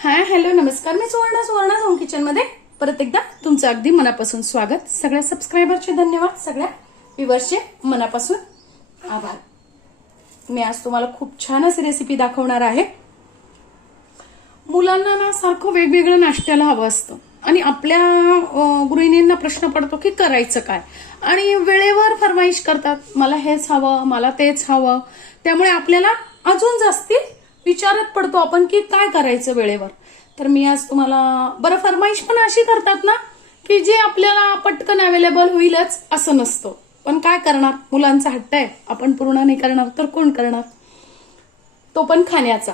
Hi hello नमस्कार, मी Suvarna home kitchen मध्ये परत एकदा तुमचं अगदी मनापासून स्वागत. सगळ्या सबस्क्रायबरचे धन्यवाद, सगळ्या व्ह्यूअर्सचे मनापासून आभार. मी आज तुम्हाला खूप छान अशी रेसिपी दाखवणार आहे. मुलांना ना सारखं वेगवेगळं नाश्त्याला हवं असतं आणि आपल्या गृहिणींना प्रश्न पडतो की करायचं काय, आणि वेळेवर फरमाईश करतात, मला हेच हवं, मला तेच हवं. त्यामुळे आपल्याला अजून जास्ती विचारत पडतो आपण की काय करायचं वेळेवर. तर मी आज तुम्हाला बरं, फरमाईश पण अशी करतात ना की जे आपल्याला पटकन अवेलेबल होईलच असं नसतं. पण काय करणार, मुलांचा हट्ट आहे, आपण पूर्ण नाही करणार तर कोण करणार. तो पण खाण्याचा.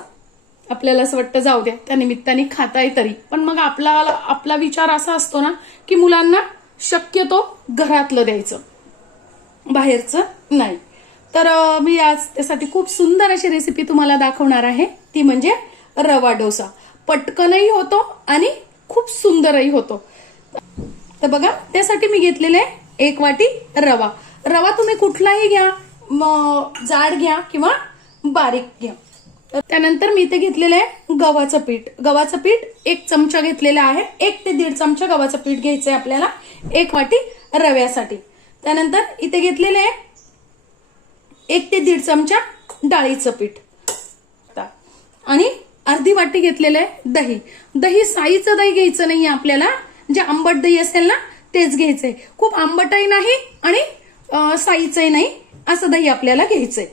आपल्याला असं वाटतं जाऊ द्या, त्या निमित्ताने खाताय तरी. पण मग आपला विचार असा असतो ना की मुलांना शक्यतो घरातलं द्यायचं, बाहेरचं नाही. तर मी आज त्यासाठी खूप सुंदर अशी रेसिपी तुम्हाला दाखवणार आहे. ती म्हणजे रवा डोसा. पटकनही होतो आणि खूप सुंदरही होतो. तर बघा, त्यासाठी मी घेतलेले 1 वाटी रवा. रवा तुम्ही कुठलाही घ्या, जाड घ्या किंवा बारीक घ्या. त्यानंतर मी इथे घेतलेलं आहे गव्हाचं पीठ. गव्हाचं पीठ 1 चमचा घेतलेला आहे. 1 ते 1.5 चमचा गव्हाचं पीठ घ्यायचंय आपल्याला 1 वाटी रव्यासाठी. त्यानंतर इथे घेतलेले आहे 1 ते 1.5 चमचा डाळीचं पीठ आणि अर्धी वाटी घेतलेलं आहे दही. दही साईचं दही घ्यायचं नाहीये आपल्याला, जे आंबट दही असेल ना तेच घ्यायचंय. खूप आंबटही नाही आणि साईचंही नाही असं दही आपल्याला घ्यायचंय.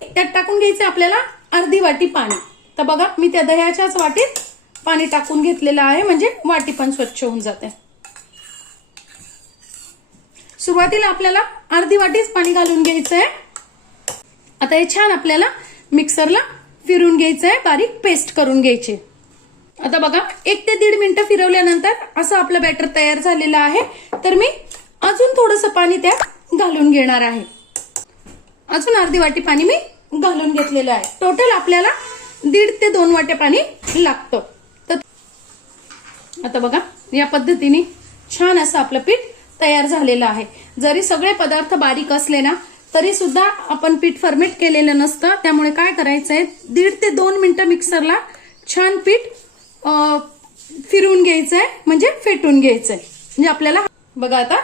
त्यात टाकून घ्यायचंय आपल्याला अर्धी वाटी पाणी. तर बघा, मी त्या दह्याच्याच वाटीत पाणी टाकून घेतलेलं आहे, म्हणजे वाटी पण स्वच्छ होऊन जाते. सुरुवातीला आपल्याला अर्धी वाटीच पाणी घालून घ्यायचंय. आता हे छान आपल्याला मिक्सरला फिरून घ्यायचंय, बारीक पेस्ट करून घ्यायची. आता बघा, 1 ते 1.5 मिनिटं फिरवल्यानंतर असं आपलं बॅटर तयार झालेलं आहे. तर मी अजून थोडंसं पाणी त्यात घालून घेणार आहे. अजून अर्धी वाटी पाणी मी घालून घेतलेलं आहे. टोटल आपल्याला 1.5 ते 2 वाट्या पाणी लागतं. तर आता बघा, या पद्धतीने छान असं आपलं पीठ तयार झालेलं आहे. जरी सगळे पदार्थ बारीक असले ना तरी सुद्धा आपण पीठ फर्मेट केलेलं नसतं. त्यामुळे काय करायचंय, 1.5 ते 2 मिनिटं मिक्सरला छान पीठ फिरवून घ्यायचंय, म्हणजे फेटून घ्यायचंय. म्हणजे आपल्याला बघा, आता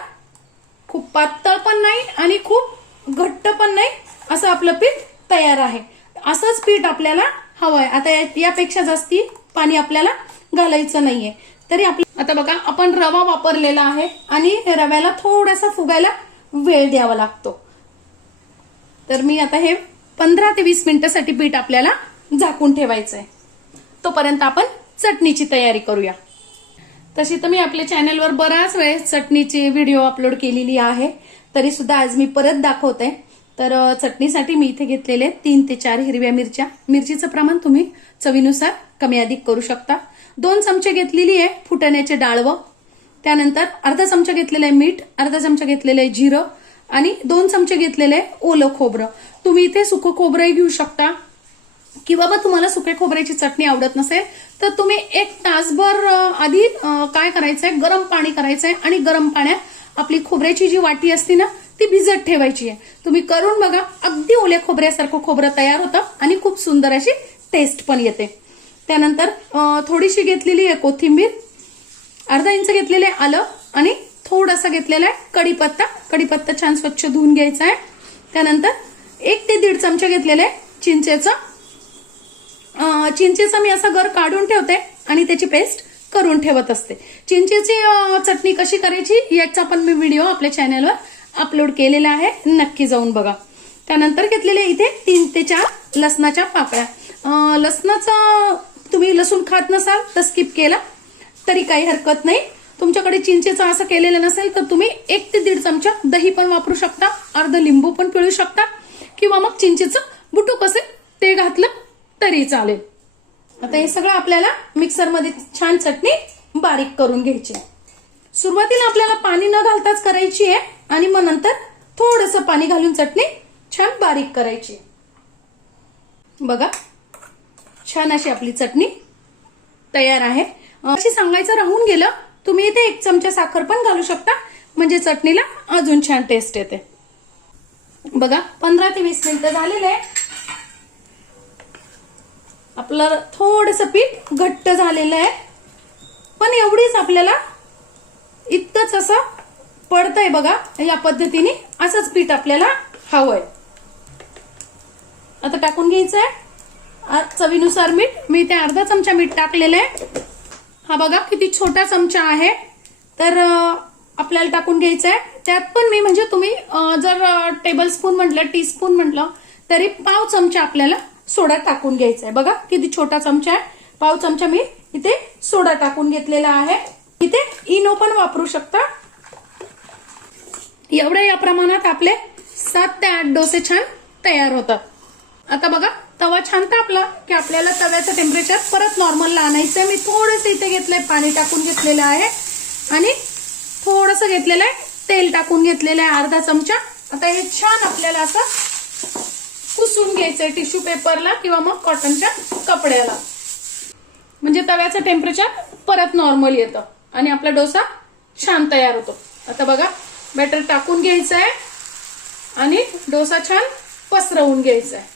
खूप पातळ पण नाही आणि खूप घट्ट पण नाही, असं आपलं पीठ तयार आहे. असंच पीठ आपल्याला हवंय. आता यापेक्षा जास्ती पाणी आपल्याला घालायचं नाहीये. तरी आता बघा, आपण रवा वापरलेला आहे आणि रव्याला थोडासा फुगायला वेळ द्यावा लागतो. तर मी आता हे 15 ते 20 मिनिटांसाठी पीठ आपल्याला झाकून ठेवायचंय. तोपर्यंत आपण चटणीची तयारी करूया. तशी तर मी आपल्या चॅनलवर बराच वेळेस चटणीची व्हिडिओ अपलोड केलेली आहे, तरी सुद्धा आज मी परत दाखवते. तर चटणीसाठी मी इथे घेतलेले 3 ते 4 हिरव्या मिरच्या. मिरचीचं प्रमाण तुम्ही चवीनुसार कमी अधिक करू शकता. 2 चमचे घेतलेली आहे फुटाण्याचे डाळवं. त्यानंतर अर्धा चमचा घेतलेलं आहे मीठ, अर्धा चमचा घेतलेलं आहे जिरं आणि 2 चमचे घेतलेले आहे ओलं खोबरं. तुम्ही इथे सुकं खोबरंही घेऊ शकता, किंवा बा तुम्हाला सुक्या खोबऱ्याची चटणी आवडत नसेल तर तुम्ही 1 तासभर आधी काय करायचंय, गरम पाणी करायचंय आणि गरम पाण्यात आपली खोबऱ्याची जी वाटी असते ना ती भिजत ठेवायची आहे. तुम्ही करून बघा, अगदी ओल्या खोबऱ्यासारखं खोबरं तयार होतं आणि खूप सुंदर अशी टेस्ट पण येते. त्यानंतर थोडीशी घेतलेली आहे कोथिंबीर, अर्धा इंच घेतलेलं आहे आलं आणि थोडासा घेतलेला आहे कढीपत्ता. कढीपत्ता छान स्वच्छ धुवून घ्यायचा आहे. त्यानंतर 1 ते 1.5 चमचा घेतलेला आहे चिंचेचा. चिंचेचा मी असा गर काढून ठेवते आणि त्याची पेस्ट करून ठेवत असते. चिंचेची चटणी कशी करायची याचा पण मी व्हिडिओ आपल्या चॅनलवर अपलोड केलेला आहे, नक्की जाऊन बघा. त्यानंतर घेतलेले इथे 3 ते 4 लसणाच्या पाकळ्या. लसणाचं तुम्ही लसूण खात नसाल तर स्किप केला तरी काही हरकत नाही. तुमच्याकडे चिंचेचं असं केलेलं नसेल तर तुम्ही 1 ते 1.5 चमचा दही पण वापरू शकता, अर्ध लिंबू पण पिळू शकता, किंवा मग चिंचेचं बुटूक असेल ते घातलं तरी चालेल. आता हे सगळं आपल्याला मिक्सरमध्ये छान चटणी बारीक करून घ्यायची. सुरुवातीला आपल्याला पाणी न घालताच करायची आहे आणि मग नंतर थोडंसं पाणी घालून चटणी छान बारीक करायची. बघा, छान अशी आपली चटणी तयार आहे. अशी सांगायचं राहून गेलं, तुम्ही इथे 1 चमचा साखर पण घालू शकता, म्हणजे चटणीला अजून छान टेस्ट येते. बघा, 15 ते 20 मिनिटं झालेले आहे. आपलं थोडंसं पीठ घट्ट झालेलं आहे, पण एवढीच आपल्याला इतकंच असं पडतंय बघा. या पद्धतीने असंच पीठ आपल्याला हवंय. आता टाकून घ्यायचंय चवीनुसार मीठ. मी ते अर्धा चमचा मीठ टाकलेलं आहे. हा बघा किती छोटा चमचा आहे, तर आपल्याला टाकून घ्यायचंय. त्यात पण मी म्हणजे तुम्ही जर टेबल स्पून म्हटलं, टीस्पून म्हटलं तरी पाव चमचा आपल्याला सोडा टाकून घ्यायचा आहे. बघा किती छोटा चमचा आहे, पाव चमचा मी इथे सोडा टाकून घेतलेला आहे. इथे इनो पण वापरू शकता. एवढ्या या प्रमाणात आपले 7 ते 8 डोसे छान तयार होतात. आता बघा तवा छान तापला की आपल्याला तव्याचं टेम्परेचर परत नॉर्मलला आणायचंय. मी थोडंसं इथे घेतलंय, पाणी टाकून घेतलेलं आहे आणि थोडंसं घेतलेलं आहे तेल टाकून घेतलेलं आहे अर्धा चमचा. आता हे छान आपल्याला असं पुसून घ्यायचंय टिश्यू पेपरला किंवा मग कॉटनच्या कपड्याला, म्हणजे तव्याचं टेम्परेचर परत नॉर्मल येतं आणि आपला डोसा छान तयार होतो. आता बघा बॅटर टाकून घ्यायचंय आणि डोसा छान पसरवून घ्यायचा आहे.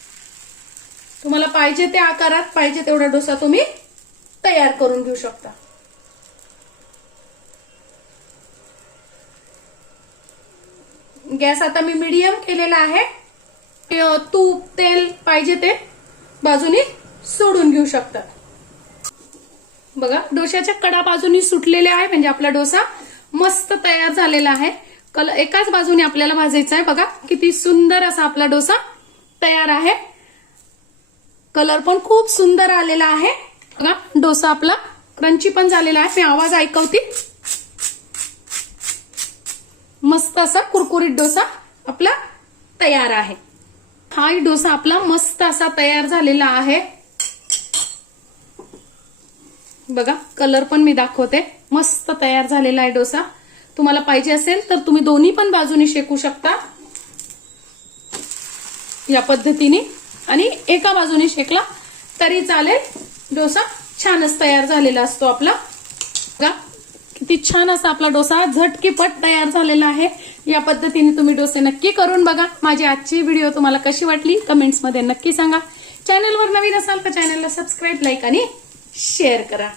तुम्हाला पाहिजे त्या आकारात पाहिजे तेवढा डोसा तुम्ही तयार करून घेऊ शकता. गॅस आता मी मीडियम केलेला आहे. तूप तेल पाहिजे ते बाजूनी सोडून घेऊ शकता. बघा डोशाच्या कडा बाजूनी सुटलेल्या आहे, म्हणजे आपला डोसा मस्त तयार झालेला आहे. एकाच बाजूने आपल्याला भाजायचा आहे. बघा किती सुंदर असा आपला डोसा तयार आहे. कलर पण खूप सुंदर आलेला आहे. बघा डोसा आपला क्रंची पण झालेला आहे. मी आवाज ऐकवते. मस्त असा कुरकुरीत डोसा आपला तयार आहे. हा डोसा आपला मस्त असा तयार झालेला आहे. बघा कलर पण मी दाखवते. मस्त तयार झालेला आहे डोसा. तुम्हाला पाहिजे असेल तर तुम्ही दोन्ही पण बाजूनी शेकू शकता या पद्धतीने, आणि एका बाजूने शेकला तरी चालेल. डोसा छानच तयार झालेला असतो आपला. बघा किती छान असा आपला डोसा झटकीपट तयार झालेला आहे. या पद्धतीने तुम्ही डोसे नक्की करून बघा. माझी आजची व्हिडिओ तुम्हाला कशी वाटली कमेंट्समध्ये नक्की सांगा. चॅनलवर नवीन असाल तर चॅनलला सबस्क्राईब, लाईक आणि शेअर करा.